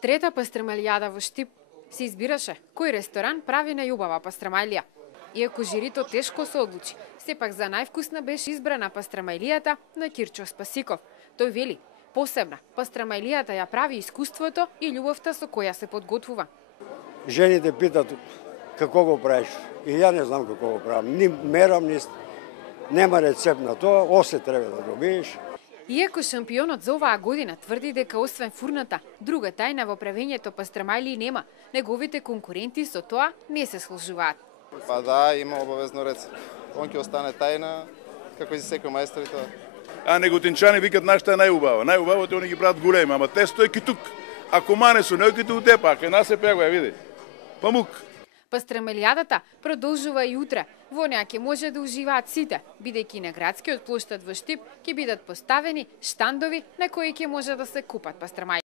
Трета пастрамалијада во Штип се избираше кој ресторан прави најубава пастрамалија. Иако жирито тешко се одлучи, сепак за највкусна беше избрана пастрамалијата на Кирчо Спасиков. Тој вели, посебна, пастрамалијата ја прави искуството и љубовта со која се подготвува. Жените питат како го правиш, и ја не знам како го правам. Ни мерам, нема рецепт на тоа, осе треба да добиеш. Иако шампионот за оваа година тврди дека освен фурната, друга тајна во правењето пастрамалии нема, неговите конкуренти со тоа не се сложуваат. Па да, има обавезно рецепт. Он ќе остане тајна, како и секој мајстор тоа. А неготинчани викат нашата е најубава. Најубавото они ги прават големи, ама тесто е китук. Ако мане со нејките утепа, кај нас е пего, ја види. Памук. Пастрамалијадата продолжува и утре. Во неа ќе може да уживаат сите, бидејќи на градскиот плоштад во Штип ќе бидат поставени штандови на кои ќе може да се купат пастрамалии.